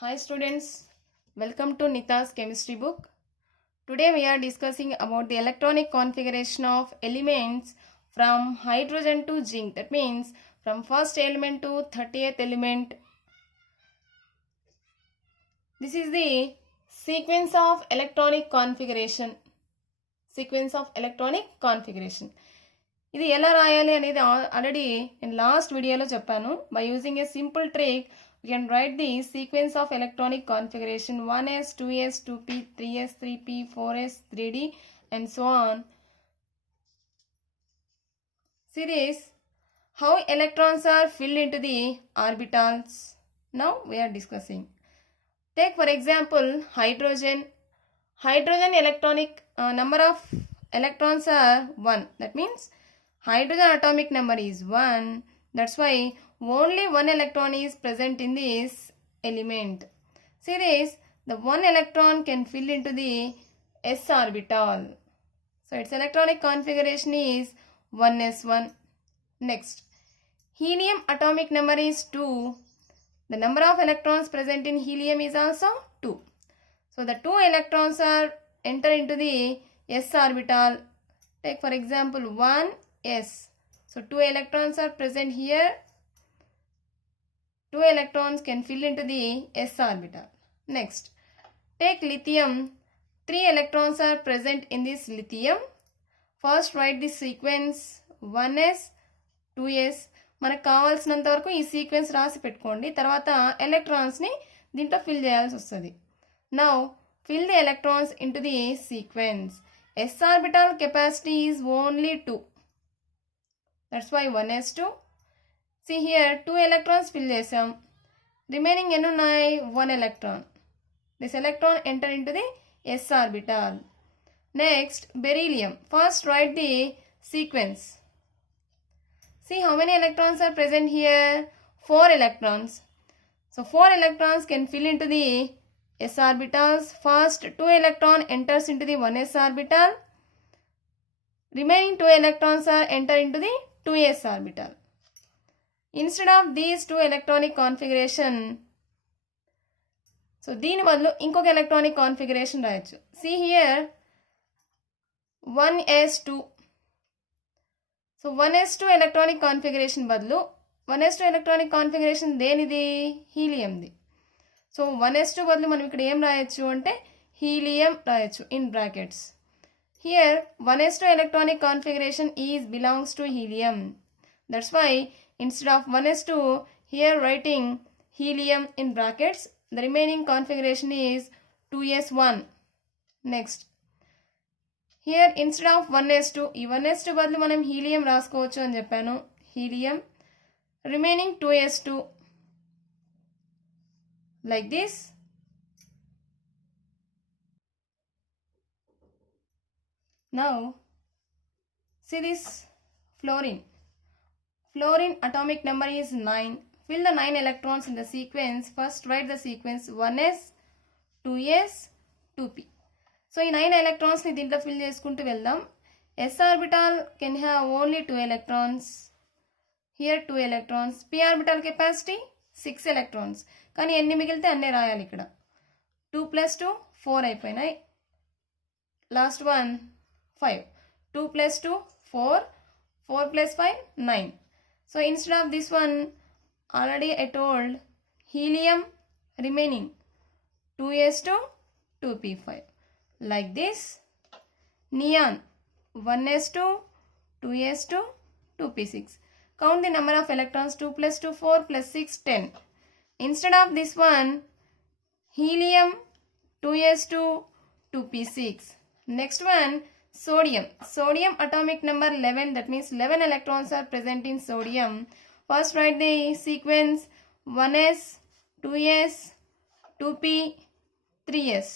Hi students, welcome to Nita's chemistry book. Today we are discussing about the electronic configuration of elements from hydrogen to zinc. That means from first element to 30th element. This is the sequence of electronic configuration. Sequence of electronic configuration. ఇది ఎలా రాయాలి అనేది already నేను last వీడియోలో చెప్పాను. By using a simple trick we can write the sequence of electronic configuration 1s, 2s, 2p, 3s, 3p, 4s, 3d and so on. See this, how electrons are filled into the orbitals. Now we are discussing. Take for example hydrogen. Hydrogen electronic number of electrons are 1. That means hydrogen atomic number is 1. That's why only one electron is present in this element. See this, the one electron can fill into the s orbital. So its electronic configuration is 1s1. Next, helium atomic number is 2. The number of electrons present in helium is also 2. So the 2 electrons are enter into the s orbital. Take for example 1s. So 2 electrons are present here. 2 electrons can fill into the s orbital. Next, take lithium. 3 electrons are present in this lithium. First write the sequence 1s, 2s. మనకు కావాల్సినంత వరకు ఈ sequence రాసి పెట్టుకోండి. తర్వాత ఎలక్ట్రాన్స్ని దీంట్లో fill చేయాల్సి వస్తుంది. Now fill the electrons into the sequence. s orbital capacity is only 2. That's why 1s2. See here 2 electrons fill chesam. Remaining ennu unnai 1 electron. This electron enter into the s orbital. Next, beryllium. First write the sequence. See how many electrons are present here? 4 electrons. So 4 electrons can fill into the s orbitals. First 2 electron enters into the 1s orbital. Remaining 2 electrons are enter into the 2s orbital. Instead of these 2 electronic configuration, so దీని బదులు ఇంకొక electronic configuration రాయొచ్చు. See here 1s2. So 1s2 electronic configuration బదులు 1s2 electronic configuration దేనిది? హీలియంది. So 1s2 బదులు మనం ఇక్కడ ఏం రాయొచ్చు అంటే హీలియం రాయొచ్చు in brackets. Here 1s2 electronic configuration is belongs to helium. That's why instead of 1s2 here writing helium in brackets, the remaining configuration is 2s1. Next, here instead of 1s2 ఈ 1s2 బదులు మనం helium రాసుకోవచ్చు అని చెప్పాను. Helium. Remaining 2s2 like this. Now see this fluorine. Fluorine atomic number is 9. Fill the 9 electrons in the sequence. First write the sequence 1s, 2s, 2p. So ఈ 9 electrons ని దీంట్లో fill చేసుకుంటూ వెళ్దాం. s orbital can have only 2 electrons. Here 2 electrons. p orbital capacity 6 electrons. కానీ ఎన్ని మిగిలితే అన్నీ రాయాలి ఇక్కడ. 2 plus 2 4 అయిపోయినాయి. Last one 5. 2 plus 2 4. 4 plus 5 9. So instead of this one, already I told helium remaining 2s2 2p5 like this. Neon 1s2 2s2 2p6. Count the number of electrons. 2 plus 2 4 plus 6 10. Instead of this one, helium 2s2 2p6. Next one, sodium. Sodium atomic number 11. That means 11 electrons are present in sodium. First write the sequence 1s, 2s, 2p, 3s.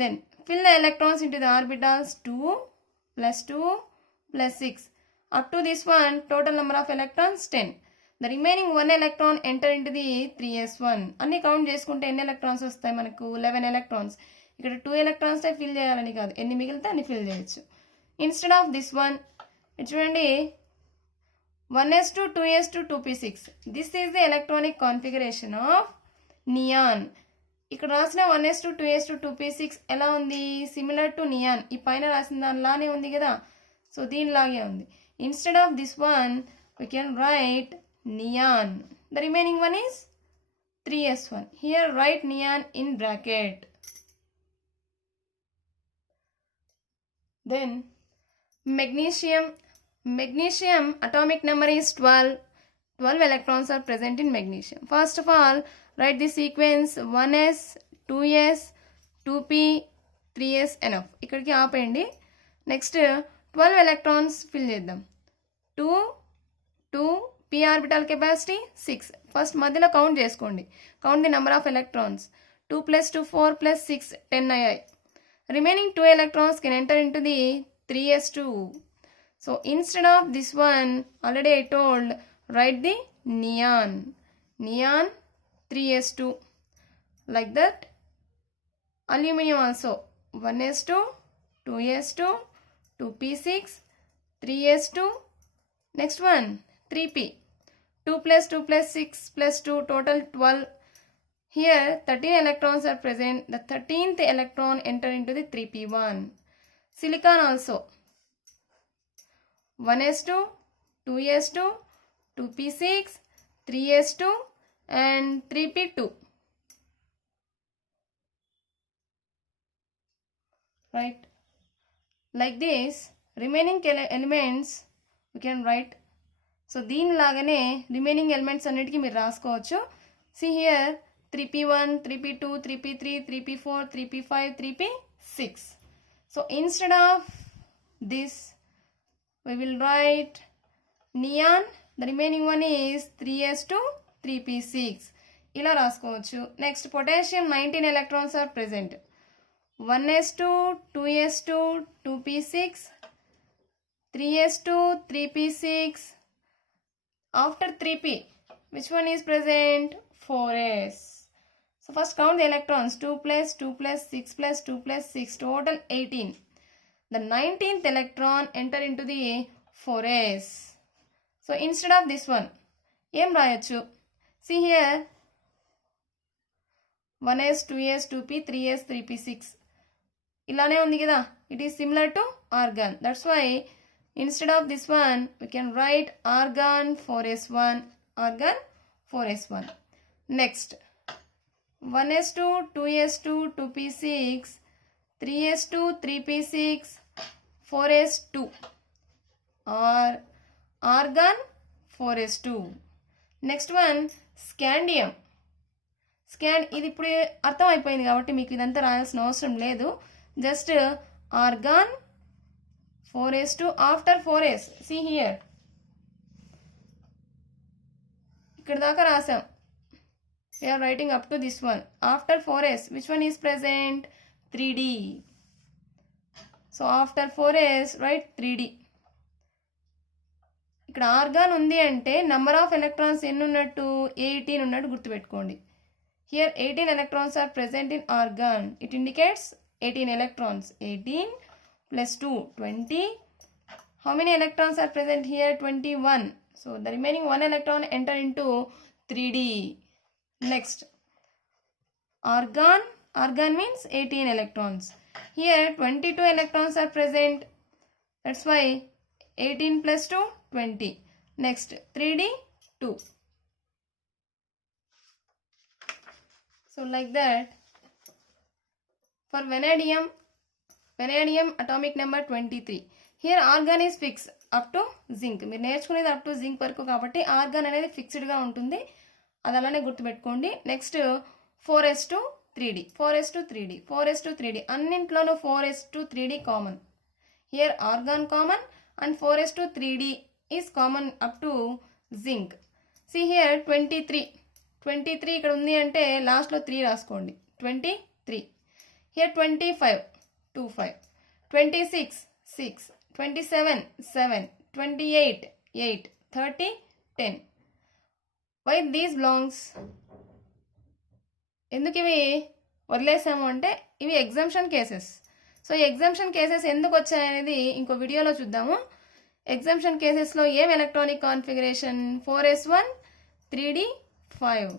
Then fill the electrons into the orbitals. 2 plus 2 plus 6. Up to this one, total number of electrons 10. The remaining 1 electron enter into the 3s1. అన్ని count చేసుకుంటే ఎన్ని electrons వస్తాయి మనకు? 11 electrons. ఇక్కడ 2 electrons fill చేయాలని కాదు, ఎన్ని మిగిలితే అన్ని ఫిల్ చేయొచ్చు. ఇన్స్టెడ్ ఆఫ్ దిస్ వన్ చూడండి 1s2 2s2 2p6. This is the electronic configuration of neon. ఇక్కడ రాసిన 1s2 2s2 2p6 ఎలా ఉంది? Similar to neon. ఈ పైన రాసిన దానిలానే ఉంది కదా, సో దీనిలాగే ఉంది. Instead of this one we can write neon. The remaining one is 3s1. Here write neon in bracket. Then magnesium. Magnesium atomic number is 12. 12 electrons are present in magnesium. First of all, write the sequence 1s 2s 2p 3s enough. ఇక్కడికి ఆపేయండి. Next 12 electrons fill చేద్దాం. 2 p orbital capacity 6. First మధ్యలో count చేసుకోండి. Count the number of electrons. 2 + 2 4 + 6 10 అయ్యాయి. Remaining 2 electrons can enter into the 3s2. So instead of this one, already I told, write the neon. Neon 3s2. Like that. Aluminum also 1s2, 2s2, 2p6, 3s2. Next one 3p. 2 + 2 + 6 + 2 total 12. Here 13 electrons are present. The 13th electron enter into the 3p1. Silicon also 1s2, 2s2, 2p6, 3s2 and 3p2. Right? Like this, remaining elements we can write. So దీనిలాగానే remaining elements అన్నిటికీ మీరు రాసుకోవచ్చు. See here 3p1, 3p2, 3p3, 3p4, 3p5, 3p6. So instead of this, we will write neon. The remaining one is 3s2, 3p6. ఇలా రాసుకోవచ్చు. Next, potassium 19 electrons are present. 1s2, 2s2, 2p6, 3s2, 3p6. After 3p, which one is present? 4s. So first count the electrons. 2 + 2 + 6 + 2 + 6 total 18. The 19th electron enter into the 4s. So instead of this one, em rayachu. See here 1s 2s 2p 3s 3p6 ilane undi kada. It is similar to argon. That's why instead of this one we can write argon 4s1. Argon 4s1. Next 1s2, 2s2, 2p6, 3s2, 3p6, 4s2 or argon 4s2. Next one scandium. ఇది ఇప్పుడు అర్థం అయిపోయింది కాబట్టి మీకు ఇదంతా రాయాల్సిన అవసరం లేదు. Just organ 4s2 after 4s. See here, ఇక్కడ దాకా రాసాం. We are writing up to this one. After 4s, which one is present? 3d. So after 4s, write 3d. ఇక్కడ ఆర్గాన్ ఉంది అంటే నెంబర్ ఆఫ్ ఎలక్ట్రాన్స్ ఎన్ని ఉన్నట్టు? 18 ఉన్నట్టు గుర్తుపెట్టుకోండి. Here 18 electrons are present in argon. It indicates 18 electrons. 18 + 2 20. How many electrons are present here? 21. So the remaining 1 electron enter into 3d. Next, argon. Argon means 18 electrons. Here 22 electrons are present. That's why 18 + 2 20. Next 3d 2. So like that. For vanadium, vanadium atomic number 23. Here argon is fixed up to zinc. మీరు నేర్చుకునేది up to zinc వరకు కాబట్టి organ అనేది ఫిక్స్డ్గా ఉంటుంది. అది అలానే గుర్తుపెట్టుకోండి. Next 4s2 3d. 4s2 3d. 4s2 3d. అన్నింట్లోనూ 4s2 3d common. Here argon common and 4s2 3d is common up to zinc. See here 23. 23 ఇక్కడ ఉంది అంటే లాస్ట్లో 3 రాసుకోండి. 23. Here 25 25. 26 6. 27 7. 28 8. 30 10. Why these belongs? ఎందుకు ఇవి వదిలేసాము అంటే ఇవి ఎగ్జామ్షన్ కేసెస్. సో ఈ ఎగ్జామ్షన్ కేసెస్ ఎందుకు వచ్చాయనేది ఇంకో వీడియోలో చూద్దాము. ఎగ్జామ్షన్ కేసెస్లో ఏం electronic configuration? 4s1 3d 5.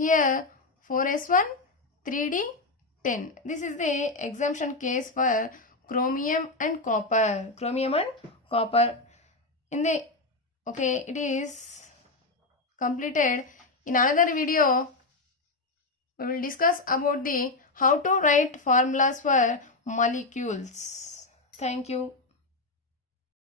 Here 4s1 3d 10. This is the exemption case for chromium and copper. Chromium and copper. Okay, it is completed. In another video, we will discuss about the how to write formulas for molecules. Thank you.